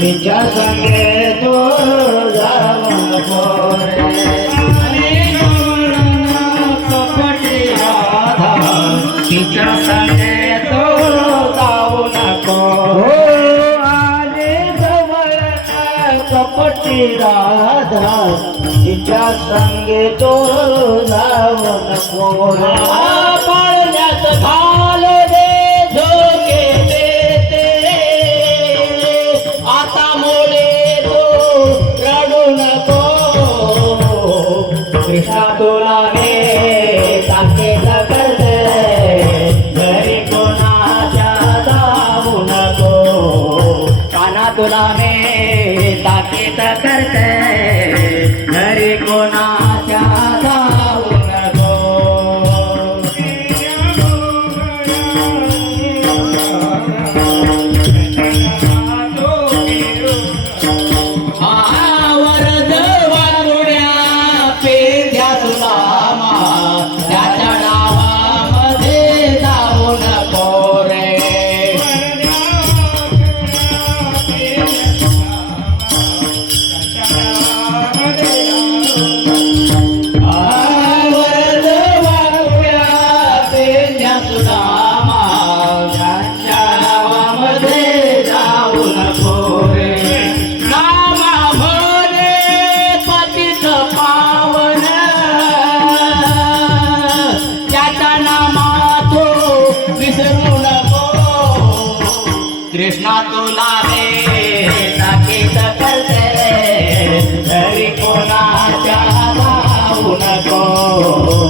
तिच्या संगे तो जाऊ राधा तिच्या संगे तो लाव नको पाळण्यात घाल दे झोके देते. आता मोले तो रडू नको. कृष्णा तुला मी साकेत घरी कोणाच्या जाऊ नको. काना तुला करते। कृष्णा तुला रे ताकीत करते घरी कोणाच्या जाऊ नको?